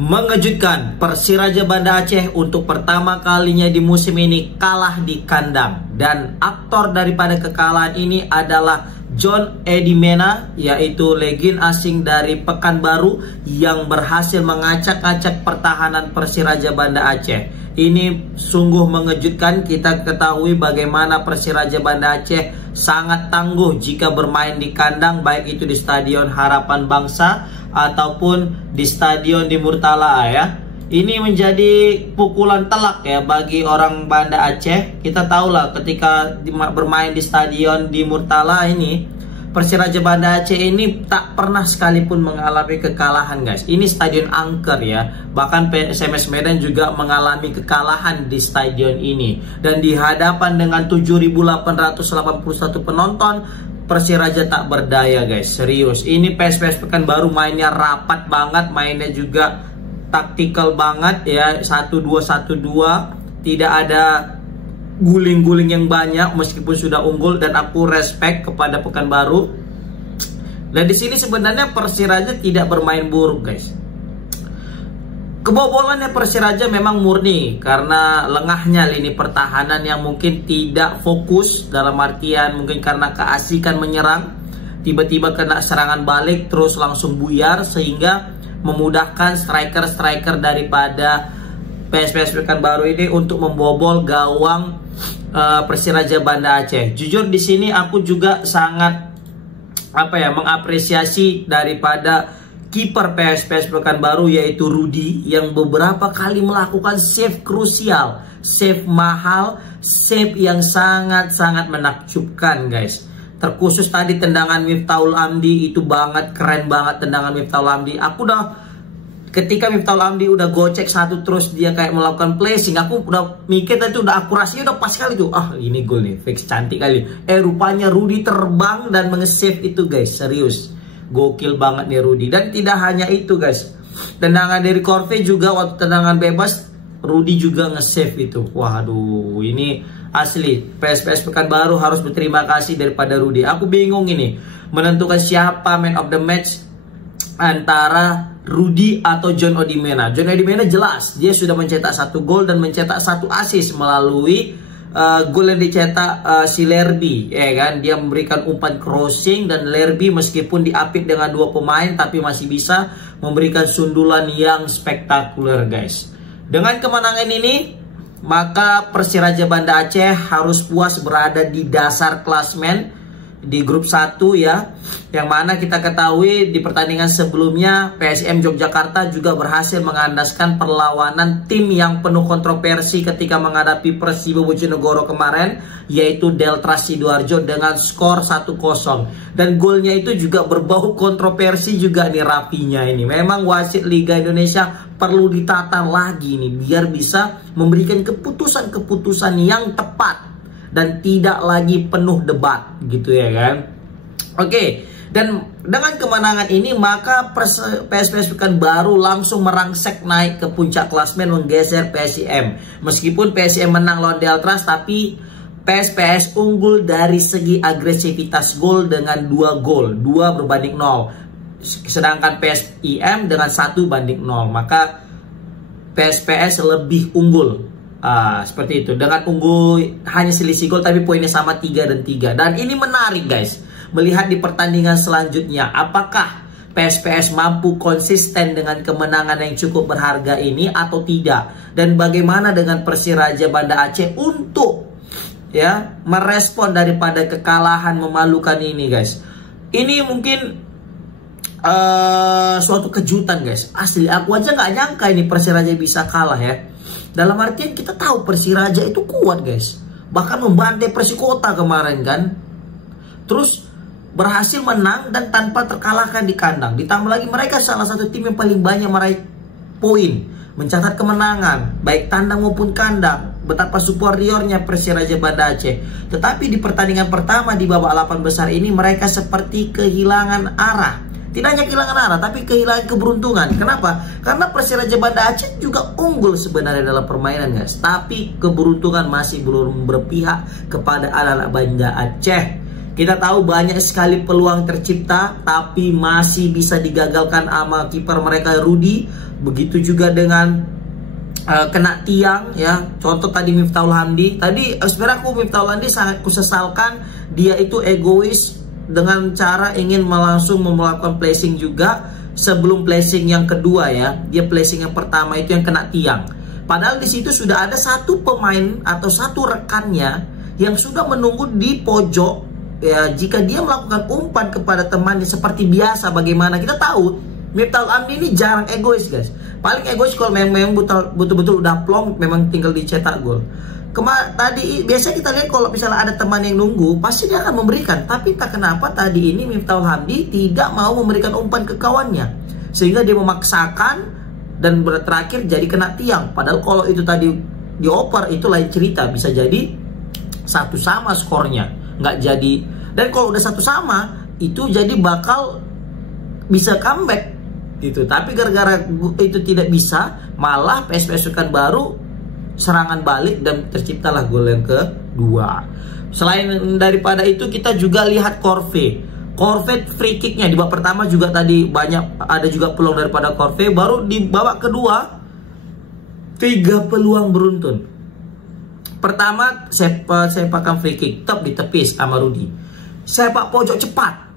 Mengejutkan, Persiraja Banda Aceh untuk pertama kalinya di musim ini kalah di kandang. Dan aktor daripada kekalahan ini adalah John Eddie Mena, yaitu legend asing dari Pekanbaru yang berhasil mengacak-acak pertahanan Persiraja Banda Aceh. Ini sungguh mengejutkan. Kita ketahui bagaimana Persiraja Banda Aceh sangat tangguh jika bermain di kandang, baik itu di Stadion Harapan Bangsa ataupun di Stadion di Murtala ya. Ini menjadi pukulan telak ya bagi orang Banda Aceh. Kita tahulah ketika bermain di Stadion di Murtala ini, Persiraja Banda Aceh ini tak pernah sekalipun mengalami kekalahan guys. Ini stadion angker ya. Bahkan PSMS Medan juga mengalami kekalahan di stadion ini. Dan di hadapan dengan 7.881 penonton, Persiraja tak berdaya guys. Serius. Ini PSPS Pekanbaru mainnya rapat banget. Mainnya juga taktikal banget ya. 1-2-1-2. Tidak ada guling-guling yang banyak meskipun sudah unggul, dan aku respect kepada Pekanbaru. Dan di sini sebenarnya Persiraja tidak bermain buruk guys. Kebobolannya Persiraja memang murni karena lengahnya lini pertahanan yang mungkin tidak fokus, dalam artian mungkin karena keasikan menyerang, tiba-tiba kena serangan balik terus langsung buyar, sehingga memudahkan striker-striker daripada PSPS Pekanbaru ini untuk membobol gawang Persiraja Banda Aceh. Jujur di sini aku juga sangat mengapresiasi daripada kiper PSPS Pekanbaru, yaitu Rudy, yang beberapa kali melakukan save krusial, save mahal, save yang sangat-sangat menakjubkan guys. Terkhusus tadi tendangan Miftahul Hamdi itu banget, keren banget tendangan Miftahul Hamdi. Ketika Miftahul Hamdi udah gocek satu terus dia kayak melakukan placing, aku udah mikir tadi udah akurasinya udah pas kali tuh. Ah, ini gol nih, fix cantik kali. Rupanya Rudy terbang dan nge-save itu guys, serius. Gokil banget nih Rudy. Dan tidak hanya itu guys. Tendangan dari Corve juga, waktu tendangan bebas Rudy juga nge-save itu. Waduh, ini asli PSPS Pekanbaru harus berterima kasih daripada Rudy. Aku bingung ini menentukan siapa man of the match antara Rudy atau John Eddie Mena. John Eddie Mena jelas dia sudah mencetak 1 gol dan mencetak 1 assist melalui gol yang dicetak si Lerby ya kan. Dia memberikan umpan crossing dan Lerby meskipun diapit dengan 2 pemain tapi masih bisa memberikan sundulan yang spektakuler guys. Dengan kemenangan ini maka Persiraja Banda Aceh harus puas berada di dasar klasmen di grup 1 ya, yang mana kita ketahui di pertandingan sebelumnya PSM Yogyakarta juga berhasil mengandaskan perlawanan tim yang penuh kontroversi ketika menghadapi Persibo Bojonegoro kemarin, yaitu Delta Sidoarjo dengan skor 1-0. Dan golnya itu juga berbau kontroversi juga nih Rafinya ini. Memang wasit Liga Indonesia perlu ditata lagi nih biar bisa memberikan keputusan-keputusan yang tepat dan tidak lagi penuh debat gitu ya kan. Oke, dan dengan kemenangan ini maka PSPS Pekanbaru langsung merangsek naik ke puncak klasmen, menggeser PSIM. Meskipun PSIM menang lawan Deltras, tapi PSPS unggul dari segi agresivitas gol dengan 2 gol, 2-0. Sedangkan PSIM dengan 1-0. Maka PSPS lebih unggul. Seperti itu, dengan unggul hanya selisih gol tapi poinnya sama 3 dan 3. Dan ini menarik guys, melihat di pertandingan selanjutnya apakah PSPS mampu konsisten dengan kemenangan yang cukup berharga ini atau tidak, dan bagaimana dengan Persiraja Banda Aceh untuk ya merespon daripada kekalahan memalukan ini guys. Ini mungkin suatu kejutan guys, asli aku aja nggak nyangka ini Persiraja bisa kalah ya. Dalam artian kita tahu Persiraja itu kuat guys, bahkan membantai Persikota kemarin kan, terus berhasil menang dan tanpa terkalahkan di kandang. Ditambah lagi mereka salah satu tim yang paling banyak meraih poin, mencatat kemenangan baik tandang maupun kandang. Betapa superiornya Persiraja Banda Aceh. Tetapi di pertandingan pertama di babak 8 besar ini mereka seperti kehilangan arah. Tidak hanya kehilangan arah, tapi kehilangan keberuntungan. Kenapa? Karena Persiraja Banda Aceh juga unggul sebenarnya dalam permainan guys, tapi keberuntungan masih belum berpihak kepada anak-anak Banda Aceh. Kita tahu banyak sekali peluang tercipta, tapi masih bisa digagalkan sama kiper mereka Rudy. Begitu juga dengan kena tiang ya. Contoh tadi Miftahul Hamdi. Tadi sebenarnya aku Miftahul Hamdi sangat kusesalkan, dia itu egois dengan cara ingin langsung melakukan placing juga sebelum placing yang kedua ya. Dia placing yang pertama itu yang kena tiang. Padahal di situ sudah ada satu pemain atau satu rekannya yang sudah menunggu di pojok ya. Jika dia melakukan umpan kepada temannya seperti biasa, bagaimana kita tahu Miftahul Hamdi ini jarang egois guys. Paling egois kalau memang betul-betul udah plong, memang tinggal dicetak gol. Tadi biasa kita lihat kalau misalnya ada teman yang nunggu, pasti dia akan memberikan. Tapi tak kenapa tadi ini Miftahul Hamdi tidak mau memberikan umpan ke kawannya, sehingga dia memaksakan dan terakhir jadi kena tiang. Padahal kalau itu tadi dioper itu lain cerita, bisa jadi 1-1 skornya, nggak jadi. Dan kalau udah 1-1 itu jadi bakal bisa comeback gitu. Tapi gara-gara itu tidak bisa, malah PSPS Pekanbaru serangan balik dan terciptalah gol yang kedua. Selain daripada itu, kita juga lihat Corve free kicknya di babak pertama juga tadi banyak, ada juga peluang daripada Corve. Baru di babak kedua 3 peluang beruntun. Pertama sepakan free kick ditepis sama Rudy. Sepak pojok cepat.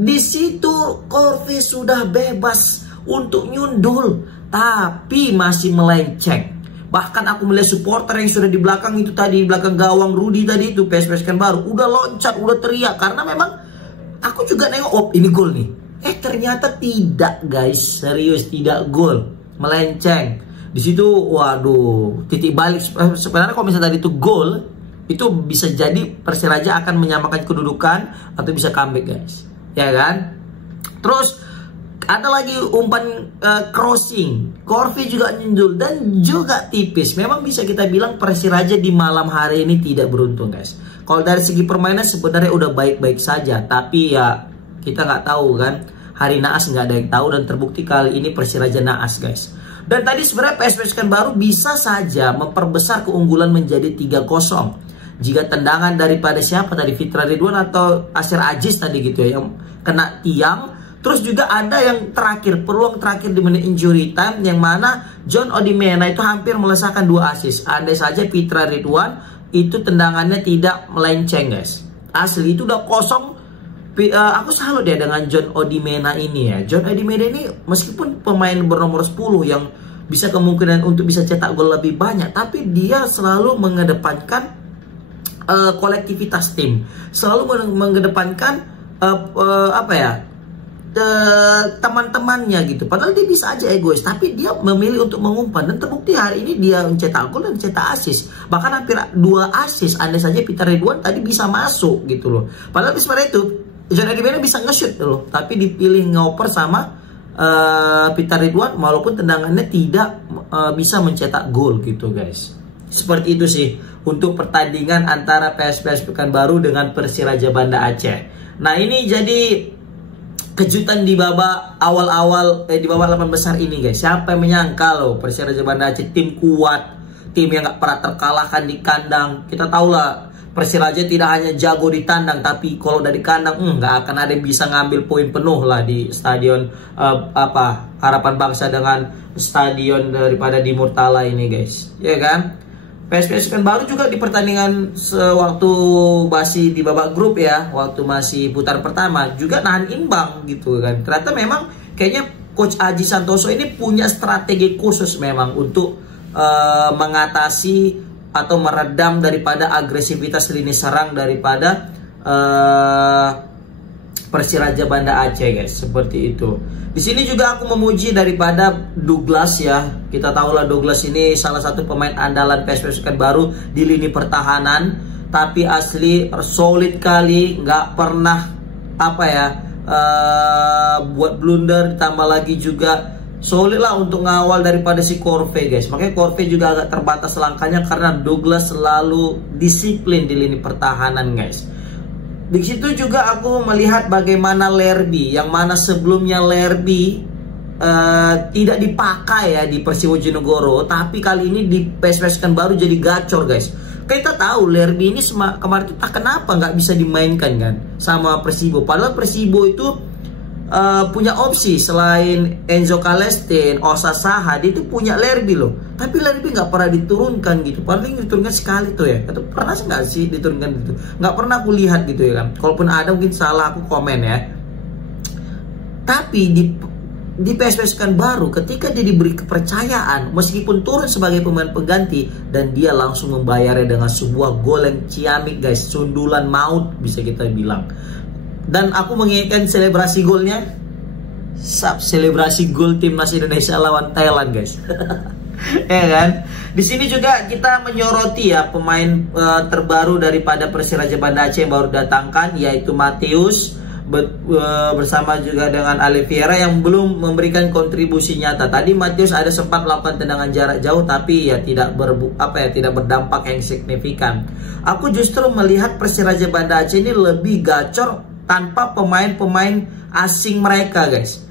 Di situ Corve sudah bebas untuk nyundul, tapi masih melenceng. Bahkan aku melihat supporter yang sudah di belakang itu tadi, di belakang gawang Rudy tadi itu, PSPS Pekanbaru, udah loncat, udah teriak. Karena memang aku juga nengok, oh ini gol nih. Ternyata tidak guys, serius tidak gol, melenceng. Di situ, waduh, titik balik. Sebenarnya kalau misalnya tadi itu gol, itu bisa jadi Persiraja akan menyamakan kedudukan atau bisa comeback guys, ya kan? Terus ada lagi umpan crossing, Corve juga nyundul dan juga tipis. Memang bisa kita bilang Persiraja di malam hari ini tidak beruntung guys. Kalau dari segi permainan sebenarnya udah baik-baik saja, tapi ya kita nggak tahu kan, hari naas nggak ada yang tahu, dan terbukti kali ini Persiraja naas guys. Dan tadi sebenarnya PSPS Pekanbaru bisa saja memperbesar keunggulan menjadi 3-0 jika tendangan daripada siapa tadi, Fitra Ridwan atau Asir Aziz tadi gitu ya, yang kena tiang. Terus juga ada yang terakhir, peluang terakhir di menit injury time, yang mana John Odimena itu hampir melesahkan 2 assist. Andai saja Fitra Ridwan itu tendangannya tidak melenceng guys. Asli itu udah kosong. Aku salut ya dengan John Odimena ini ya. John Odimena ini meskipun pemain bernomor 10 yang bisa kemungkinan untuk bisa cetak gol lebih banyak, tapi dia selalu mengedepankan kolektivitas tim. Selalu mengedepankan teman-temannya gitu. Padahal dia bisa aja egois, tapi dia memilih untuk mengumpan, dan terbukti hari ini dia mencetak gol dan cetak assist. Bahkan hampir 2 assist. Andai saja Fitra Ridwan tadi bisa masuk gitu loh. Padahal sebenarnya itu John Odimena bisa nge-shoot loh, tapi dipilih ngoper sama Fitra Ridwan, walaupun tendangannya tidak bisa mencetak gol gitu guys. Seperti itu sih untuk pertandingan antara PSPS Pekanbaru dengan Persiraja Banda Aceh. Nah ini jadi kejutan di babak awal-awal, di babak 8 besar ini guys. Siapa yang menyangka loh Persiraja Banda Aceh tim kuat, tim yang gak pernah terkalahkan di kandang. Kita tahu lah Persiraja tidak hanya jago di tandang, tapi kalau dari kandang gak akan ada yang bisa ngambil poin penuh lah di stadion Harapan Bangsa dengan stadion daripada di Murtala ini guys, ya kan? PSPS Pekanbaru juga di pertandingan sewaktu masih di babak grup ya, waktu masih putaran pertama juga nahan imbang gitu kan. Ternyata memang kayaknya Coach Aji Santoso ini punya strategi khusus memang untuk mengatasi atau meredam daripada agresivitas lini serang daripada Persiraja Banda Aceh guys, seperti itu. Di sini juga aku memuji daripada Douglas ya. Kita tahu lah Douglas ini salah satu pemain andalan PSPS Pekanbaru di lini pertahanan, tapi asli solid kali, nggak pernah buat blunder, ditambah lagi juga solid lah untuk ngawal daripada si Corve guys. Makanya Corve juga agak terbatas langkahnya karena Douglas selalu disiplin di lini pertahanan guys. Di situ juga aku melihat bagaimana Lerby, yang mana sebelumnya Lerby tidak dipakai ya di Persiwo Jenogoro, tapi kali ini di PSPS Pekanbaru jadi gacor guys. kita tahu Lerby ini kemarin itu kenapa nggak bisa dimainkan kan sama Persibo. Padahal Persibo itu punya opsi selain Enzo Calestine, Osa Saha, dia itu punya Lerby loh. Tapi Lerby nggak pernah diturunkan gitu. Paling diturunkan sekali tuh ya. Atau pernah nggak sih diturunkan gitu? Nggak pernah aku lihat gitu ya kan. Kalaupun ada mungkin salah, aku komen ya. Tapi di PSPS Pekanbaru ketika dia diberi kepercayaan meskipun turun sebagai pemain pengganti dan dia langsung membayarnya dengan sebuah gol yang ciamik guys, sundulan maut bisa kita bilang. Dan aku mengingatkan selebrasi golnya, selebrasi gol timnas Indonesia lawan Thailand guys. Ya kan? Di sini juga kita menyoroti ya pemain terbaru daripada Persiraja Banda Aceh yang baru datangkan, yaitu Matius bersama juga dengan Oliveira yang belum memberikan kontribusi nyata. Tadi Matius ada sempat melakukan tendangan jarak jauh tapi ya tidak berdampak yang signifikan. Aku justru melihat Persiraja Banda Aceh ini lebih gacor tanpa pemain-pemain asing mereka guys.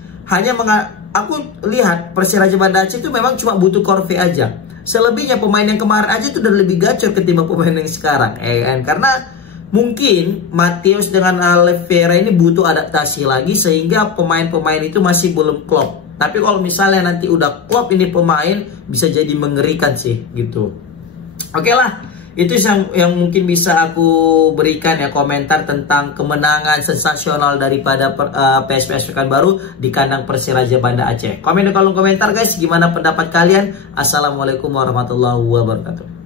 Aku lihat Persiraja Banda Aceh itu memang cuma butuh Korve aja. Selebihnya pemain yang kemarin aja itu udah lebih gacor ketimbang pemain yang sekarang. Karena mungkin Matius dengan Oliveira ini butuh adaptasi lagi sehingga pemain-pemain itu masih belum klop. Tapi kalau misalnya nanti udah klop ini pemain, bisa jadi mengerikan sih gitu. Oke lah. Itu yang mungkin bisa aku berikan ya komentar tentang kemenangan sensasional daripada PSPS Pekanbaru di kandang Persiraja Banda Aceh. Komen di kolom komentar guys, gimana pendapat kalian? Assalamualaikum warahmatullahi wabarakatuh.